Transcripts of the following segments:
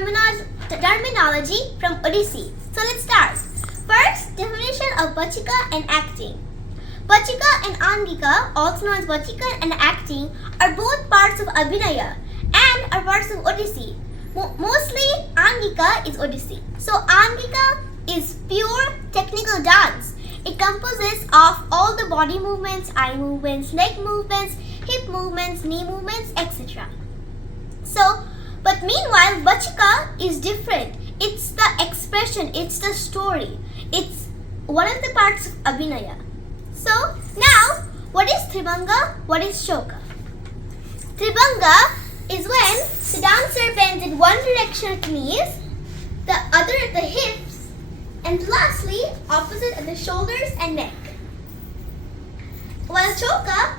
terminology from Odissi. So let's start. First, definition of Bachika and acting. Bachika and Angika, also known as Bachika and acting, are both parts of Abhinaya and are parts of Odissi. Mostly, Angika is Odissi. So, Angika is pure technical dance. It composes of all the body movements, eye movements, leg movements, hip movements, knee movements, etc. So, but meanwhile, Bachika is different. It's the expression, it's the story. It's one of the parts of Abhinaya. So, now, what is Tribhanga? What is Shoka? Tribhanga is when the dancer bends in one direction at the knees, the other at the hips, and lastly, opposite at the shoulders and neck. While Tribhanga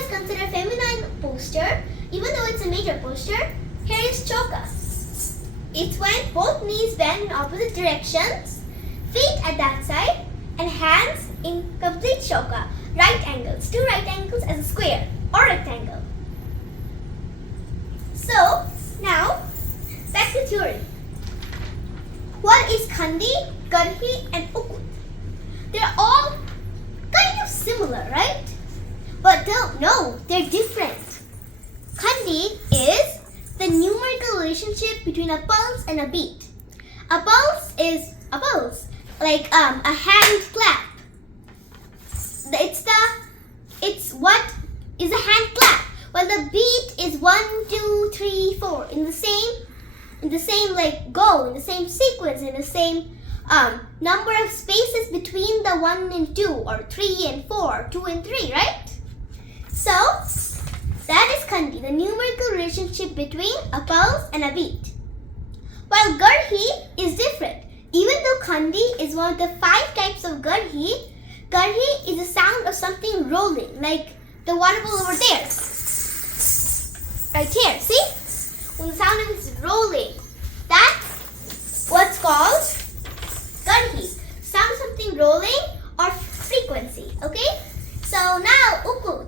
is considered a feminine posture, even though it's a major posture, here is Choka. It's when both knees bend in opposite directions, feet at that side, and hands in complete Choka. Right angles, two right angles as a square or rectangle. So, now, back to theory. What is Khandi, Garhi and Ukut? They're all kind of similar, right? But no, they're different. Khandi is the numerical relationship between a pulse and a beat. A pulse is a pulse, like a hand clap. It's what is a hand clap, while the beat is 1, 2, 3, 4 in the same like go, in the same sequence, in the same number of spaces between the 1 and 2, or 3 and 4, 2 and 3, right? So, that is Khandi, the numerical relationship between a pulse and a beat. While Garhi is different. Even though Khandi is one of the 5 types of Garhi, Garhi is the sound of something rolling, like the water bowl over there. Right here, see? When the sound of it is rolling, that's what's called Garhi. Sound of something rolling or frequency, okay? So now Ukut.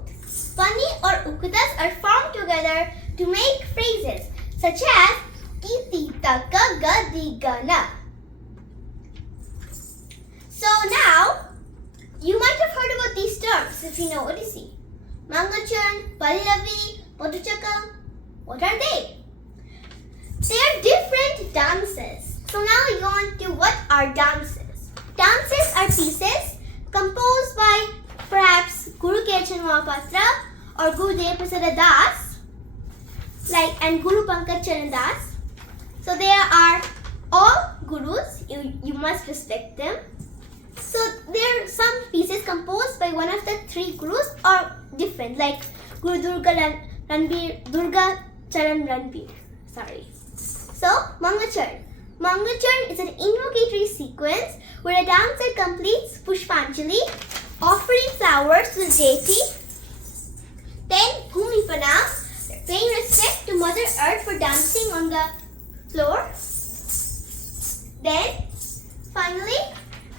Pani or Ukutas are formed together to make phrases such as Kiti Taka Gadi Gana. So now, you might have heard about these terms if you know Odissi. Mangacharan, Pallavi, Paduchaka. What are they? They are different dances. So now we go on to what are dances. Dances are pieces composed by perhaps Guru Kirchan Mahapatra or Guru Devaprasada Das, and Guru Pankaj Charan Das. So they are all gurus. You must respect them. So there are some pieces composed by one of the 3 gurus or different, like Guru Durga Charan Ranbir. So Mangacharan. Mangacharan is an invocatory sequence where a dancer completes Pushpanjali, offering flowers to the deity. Then Bhumi Pranam, paying respect to Mother Earth for dancing on the floor. Then finally,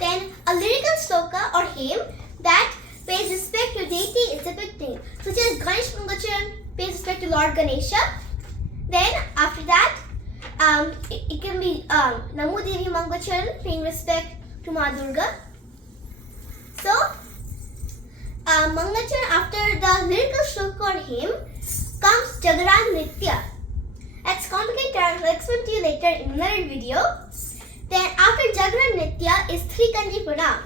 a lyrical sloka or hymn that pays respect to deity is depicting, such as Ganesh Mangacharan pays respect to Lord Ganesha. Then after that, it can be Namo Devi Mangacharan paying respect to Ma Durga. So, Mangacharan after the lyrical sloka or hymn comes Jagaran Nritya. That's complicated terms, I'll explain to you later in another video. Then after Jagaran Nritya is Trikandi Pranam.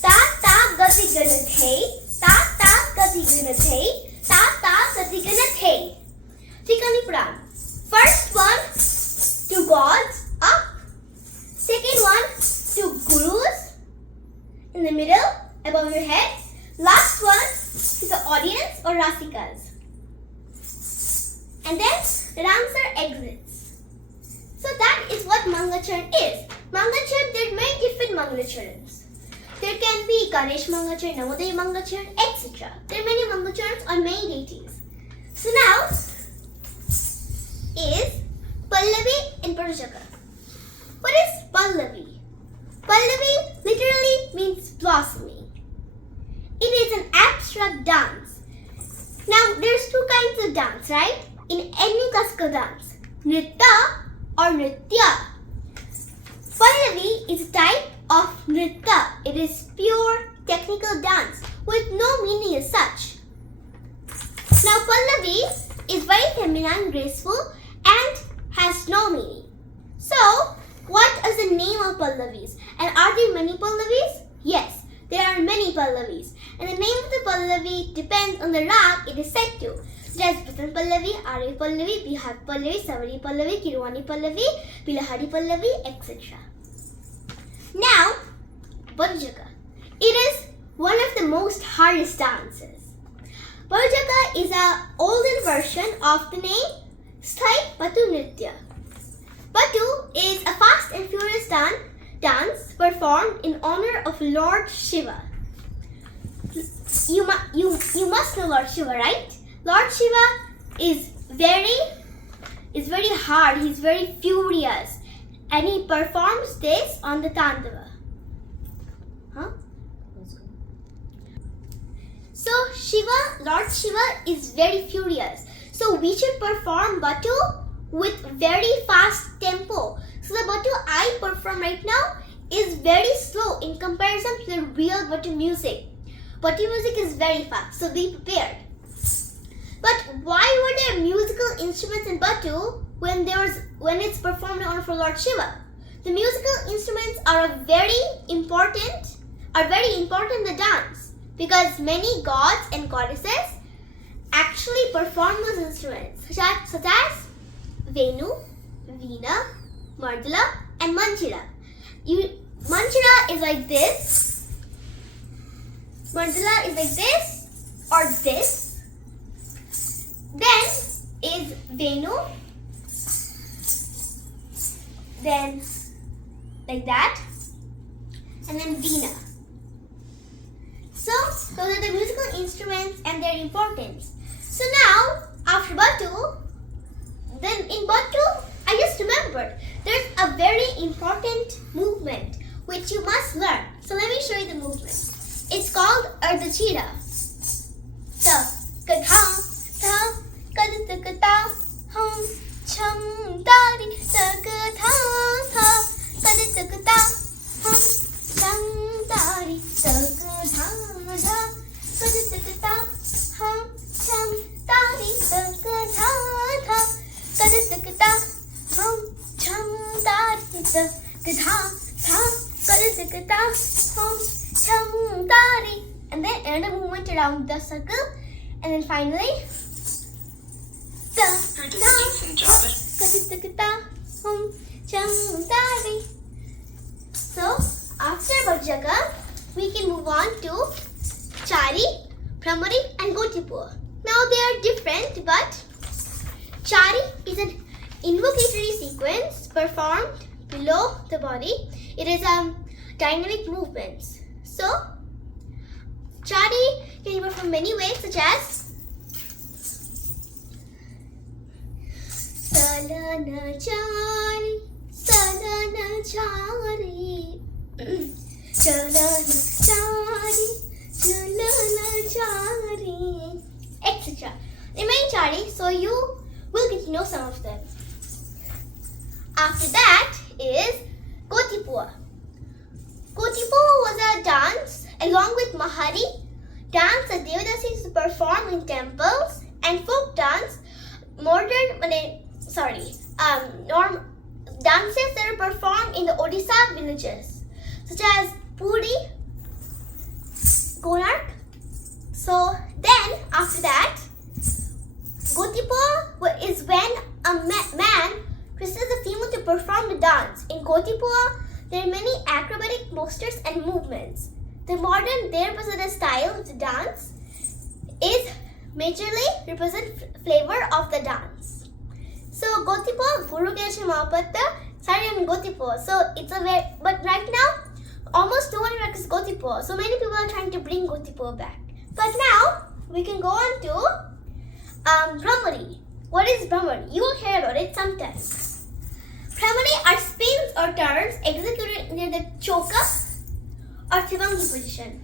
Ta ta gati ganathe, ta ta gati ganathe, ta ta gati ganathe. Trikandi Pranam. First one to gods up, second one to gurus in the middle above your head, last one to the audience or rasikas. And then the dancer exits. So that is what Mangacharan is. Mangacharan, there are many different Mangacharans. There can be Ganesh Mangacharan, Namodevi Mangacharan, etc. There are many Mangacharans on many deities. So now is Pallavi and Paduchaka. What is Pallavi? Pallavi literally means blossoming. It is an abstract dance. Now there's 2 kinds of dance, right? In any classical dance. Nritta or Nritya. Pallavi is a type of Nritta. It is pure technical dance with no meaning as such. Now Pallavi is very feminine, graceful and has no meaning. So, what is the name of Pallavis? And are there many Pallavis? Yes, there are many Pallavis. And the name of the Pallavi depends on the rag it is set to. Such as Pratham Pallavi, Ari Pallavi, Bihar Pallavi, Savari Pallavi, Kirwani Pallavi, Bilahari Pallavi, etc. Now, Barujaka. It is one of the most hardest dances. Barujaka is an older version of the name Sthai Batu Nritya. Batu is a fast and furious dance performed in honor of Lord Shiva. You must know Lord Shiva, right? Lord Shiva is very hard. He's very furious, and he performs this on the Tandava. So Lord Shiva is very furious. So we should perform Batu with very fast tempo. So the Batu I perform right now is very slow in comparison to the real Batu music. Batu music is very fast, so be prepared. But why were there musical instruments in Batu when it's performed in honor for Lord Shiva? The musical instruments are very important in the dance because many gods and goddesses actually perform those instruments such as Venu, Veena, Mardala and Manchira. Manchira is like this. Mardala is like this or this. Then is Venu. Then like that. And then Veena. So those are the musical instruments and their importance. So now after Batu, then in Batu, I just remembered there's a very important movement which you must learn. So let me show you the movement. It's called Ardhachira. Ta katha ta kadita hum cham dari ta katha ta kadita hum cham dari ta katha da kadita hum cham dari ta katha da kadita hum cham dari ta katha kadita hum cham dari. And then another movement around the circle, and then finally so after Barujaka, we can move on to Chari, Bhramari and Gotipur. Now they are different, but Chari is an invocatory sequence performed below the body. It is dynamic movements. So Chari can be performed many ways, such as Salana Chari, Salana Chari, Chalana Chari, Chalana Chari, etc. There are many Chari, so you will get to know some of them. After that is Gotipur. Gotipur was a dance along with Mahari, dance that Devadasi used to perform in temples, and folk dance, dances that are performed in the Odissi villages, such as Puri, Konark. So then after that, Gotipur is when a man dresses a female to perform the dance. In Gotipur, there are many acrobatic postures and movements. The modern Devapasada style of the dance is majorly represent flavor of the dance. So Gotipur, Guru Ganesh Mahapatta started in Gotipur. So it's but right now almost no one practices Gotipur. So many people are trying to bring Gotipur back. But now we can go on to Bhramari. What is Bhramari? You will hear about it sometimes. Bhramari are spins or turns executed near the choka or Thivangi position.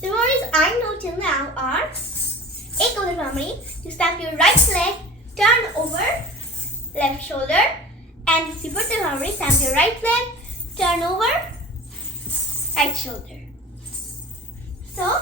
The Bhramaris I know till now are Ek over Bhramari. You stamp your right leg, turn over, left shoulder, and if you put them on wrist, stamp your right leg, turn over, right shoulder. So